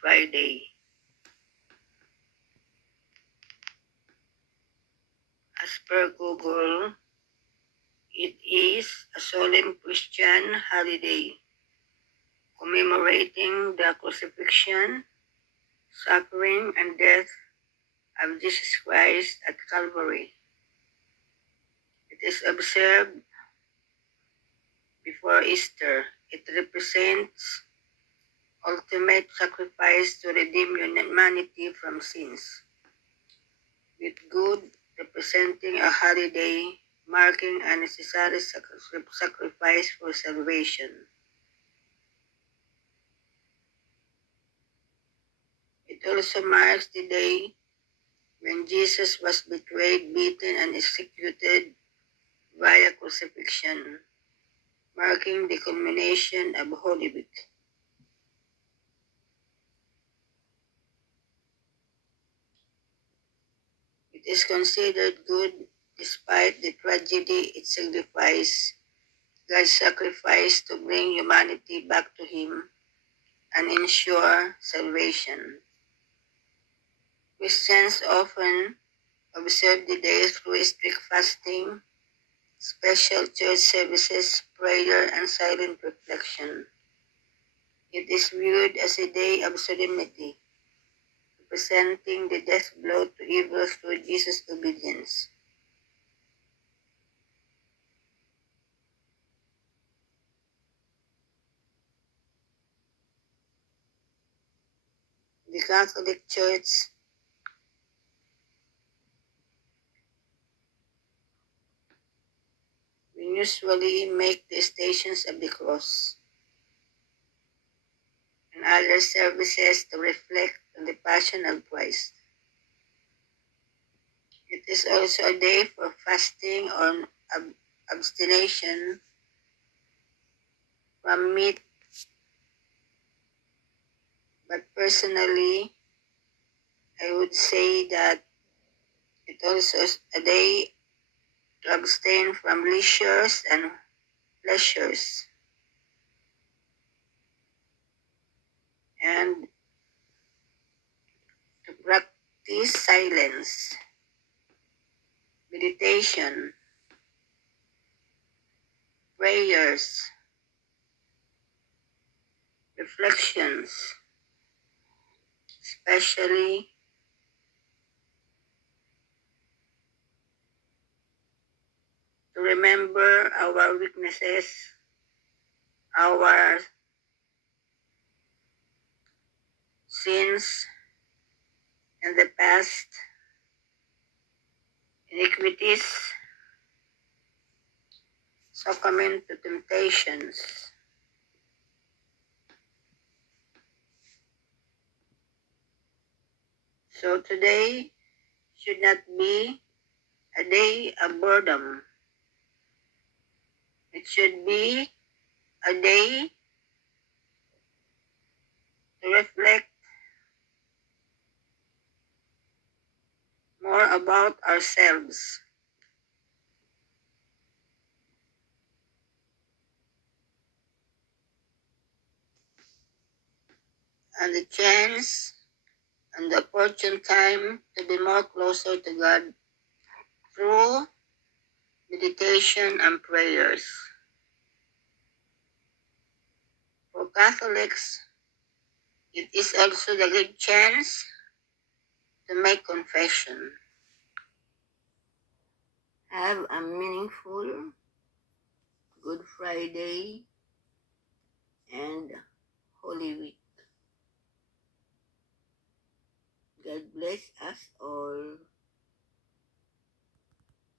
Friday. As per Google, it is a solemn Christian holiday commemorating the crucifixion, suffering, and death of Jesus Christ at Calvary. It is observed before Easter. It represents ultimate sacrifice to redeem humanity from sins, with good representing a holiday marking a necessary sacrifice for salvation. It also marks the day when Jesus was betrayed, beaten, and executed via crucifixion, marking the culmination of Holy Week. It is considered good despite the tragedy it signifies, God's sacrifice to bring humanity back to Him and ensure salvation. Christians often observe the day through strict fasting, special church services, prayer, and silent reflection. It is viewed as a day of solemnity, representing the death blow to evil through Jesus' obedience. The Catholic Church we usually make the Stations of the Cross and other services to reflect on the Passion of Christ. It is also a day for fasting or abstination from meat, but personally, I would say that it also is a day to abstain from leisures and pleasures, and to practice silence, meditation, prayers, reflections, especially to remember our weaknesses, our sins in the past, iniquities, succumbing to temptations. So today should not be a day of boredom. It should be a day to reflect more about ourselves and the chance and the opportune time to be more closer to God through meditation and prayers. For Catholics, it is also the good chance to make confession. Have a meaningful Good Friday and Holy Week. God bless us all.